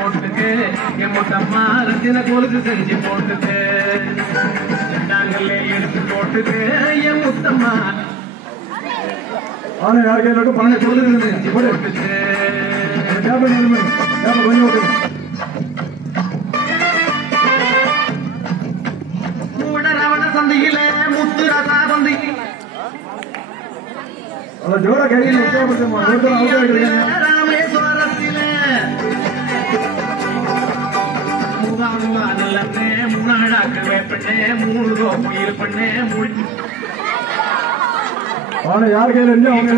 போட்டுக்கு என் முத்தம்மா ரத்தின கொலுசு செஞ்சு போட்டுக்கு நாங்களே எடுத்து போட்டுக்கு என் முத்தம்மா ஆனா யார் கையில பானை கொலுசு செஞ்சு போட்டுக்கு மூடரவண சந்தையில முத்து ரசா பந்தி ஜோரா கையில் ராமேஸ்வரத்திலே முகாமுகா நல்லே முன்னாடாக்கு வேப்பண்ணே மூணு கோயில் பண்ணே ஆனா யார் கையில இருந்து அவங்க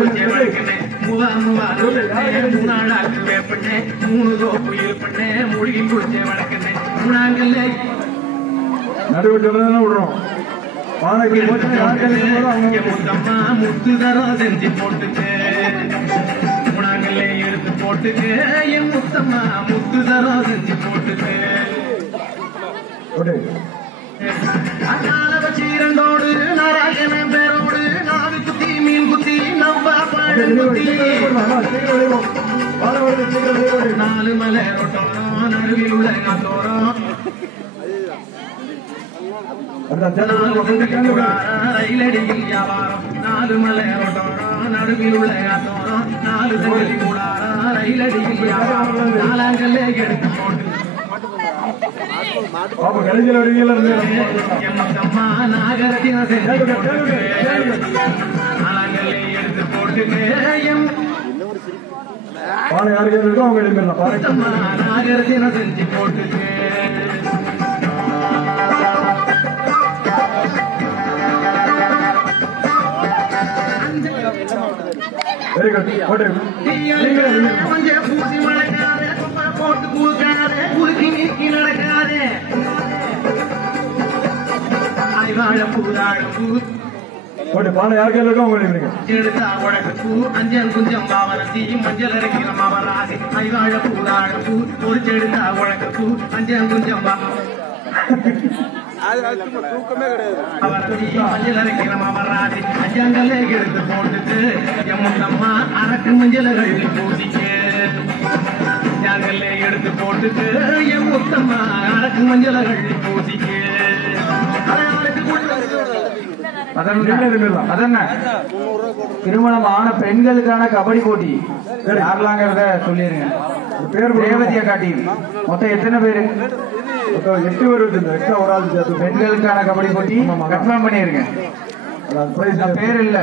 முகாமுகா முன்னாடாக்கு வேப்பண்ணே மூணு கோயில் பண்ணே மூழ்கி குடிச்ச வழக்கண்ணே முன்னாங்கல்ல நடுவு சொல்றதுதான் விடுறோம் முத்தம்மா முத்து தரம் செஞ்சு போட்டுக்கு முனாங்கல்ல எடுத்து போட்டுக்கு என் முத்தம்மா முத்து தரம் செஞ்சு போட்டுக்கு அக்கால வச்சு இரண்டோடு நாராயண பேரோடு நாவி குத்தி மீன் குத்தி நவ்வா பாடு குத்தி 4 மலை ரொட்டோரம் நடுவில் உள்ள காத்தோரம் ரயிலடியில் வியாபாரம் 4 மலை ரொட்டோரம் நடுவில் உள்ள காத்தோரம் 4 தங்கி கூடாரம் ரயிலடியில் வியாபாரம் 4 எடுத்து போட்டு எம்மத்தம்மா நாகரத்தின செஞ்சு போட்டுக்கு 4 எடுத்து போட்டுக்கு எம்மத்தம்மா நாகரத்தின செஞ்சு போட்டுக்கு கொஞ்சம் பூசி வளர்க்காதே போட்டு கூக்காதே குலுக்கி நீக்கி நடக்காதே வாழ பூதாழ பூ எடுத்தா உடக்கு பூ அஞ்சல் குஞ்சம் பாவரசி மஞ்சள் அரைக்கிற மாவராசி ஐவாழ பூதாழ பூ ஒரு செடுத்தா உடக்கு பூ அஞ்சல் குஞ்சம் மஞ்சள் அரைக்கிற மாவராசி அஞ்சங்களே எடுத்து போட்டுட்டு என் முத்தம்மா அரக்கு மஞ்சள் கழுவி பூசிக்கு அஞ்சங்களே எடுத்து போட்டுட்டு என் முத்தம்மா அரக்கு மஞ்சள் கழுவி பூசிக்கு திருமணம் ஆன பெண்களுக்கான கபடி போட்டி யாரெல்லாங்கிறத சொல்லிருங்க. ரேவதியை காட்டி மொத்தம் எத்தனை பேரு? 8 வருது. பெண்களுக்கான கபடி போட்டி கன்ஃபார்ம் பண்ணிருங்க. பேர் இல்ல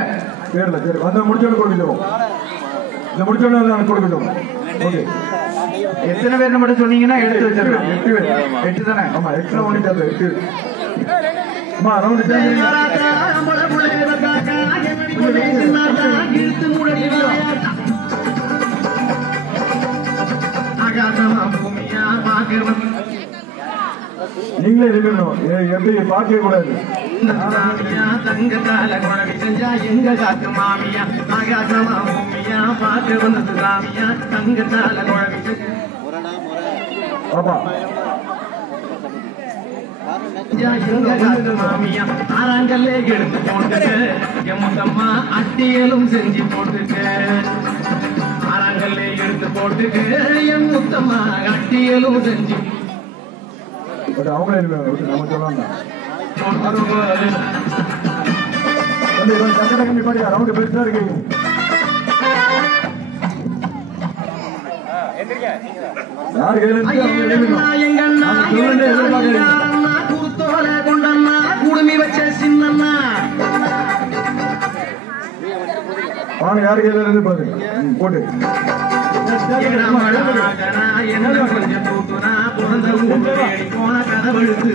சரி வந்து முடிச்சோன்னு கொடுக்கணும். இதை முடிச்சோன்னு கொடுக்கணும். ஓகே எத்தனை பேர் மட்டும் சொன்னீங்கன்னா எடுத்து வச்சிருக்கேன். 8 தானே? ஆமா எக்ஸ்ட்ரா ஒன்று 8 ரவுண்ட் நீங்களே இருக்கணும். எப்படி பார்க்க கூடாது. தங்கத்தால குழவி செஞ்சா எங்க காத்து மாமியா ஆகாசமா பூமியா பார்க்க வந்தது சாமியா தங்கத்தால குழவி மாமியா ஆறாங்கல்லே எடுத்து போட்டுட்டு என் முத்தம்மா அட்டியலும் செஞ்சு போட்டுட்டு ஆறாங்கல்லே எடுத்து போட்டுட்டு என் முத்தம்மா அட்டியலும் செஞ்சு அவங்களே நம்ம சொல்லலாம். ரவுண்டு பெருசா இருக்கு. யாரு கூத்தோல கொண்டண்ணா குடுமி வச்ச சின்னண்ணா யாரு கையில இருந்து பாருங்க போட்டு என்ன கொஞ்சம் தூக்குனா பிறந்த ஊரு போன கதவெழுத்து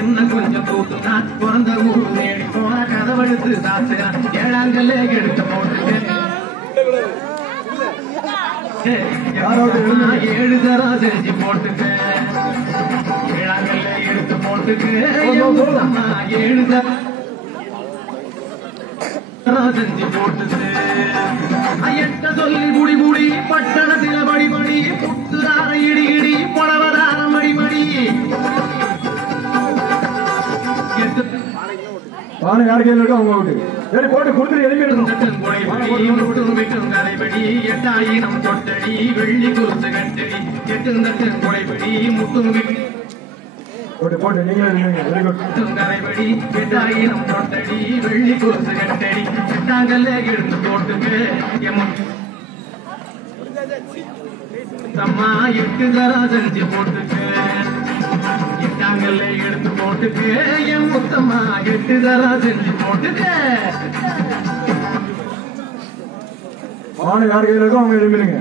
என்ன கொஞ்சம் தூக்குனா பிறந்த ஊரு தேடி போன கதவெழுத்து சாத்துனா ஏழாங்கல்லே எடுத்து போட்டு 7 தரம் செஞ்சு போட்டுக்கு ஏழாங்கல்லே எடுத்து போட்டுக்கு 7 தரம் செஞ்சு போட்டுது ஐயட்ட சொல்லி குடி குடி பட்டணத்தில படி படி புத்துதார இடி இடி புடவதார மடி மடி யாரு கையில் இருக்கோ அவங்க விட்டு சரி போட்டு கொடுத்துட்டு எதுவுமே விட்டும் கரைபடி எட்டாயிரம் தொட்டடி வெள்ளி குருத்து கட்டடி எட்டுந்தட்டு குடைபிடி முட்டும் போட்டு போட்டு நீங்களே இருந்தீங்க. Very good. கரைபடி எட்டாயிரம் தொட்டடி வெள்ளி குருத்து கட்டடி எட்டாங்கல்ல எடுத்து போட்டுக்கு அம்மா எட்டு தரா செஞ்சு போட்டுக்கு எட்டாங்கல்ல எடுத்து போட்டுக்கு என் முத்தம்மா எட்டு தரா செஞ்சு போட்டுக்கு மாடு யார் கையில் இருக்கோ அவங்க எழுப்பிடுங்க.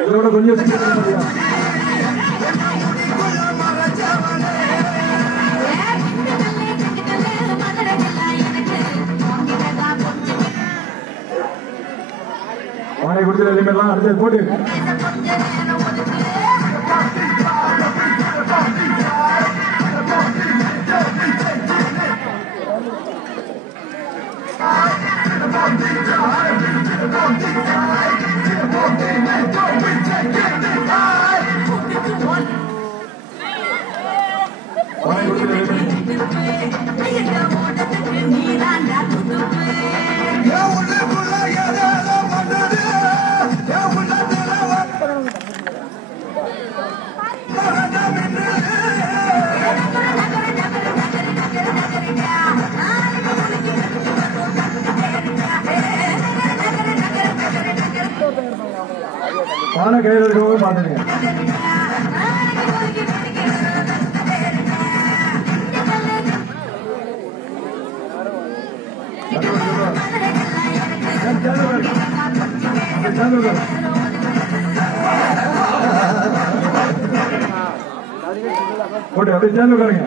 இதோட கொஞ்சம் மாலை கொடுத்து எல்லாம் அடுத்தது போட்டு பானை கையில் இருக்கவும் பாத்துங்க. போட்டு அப்படியே சேர்ந்து உட்காருங்க.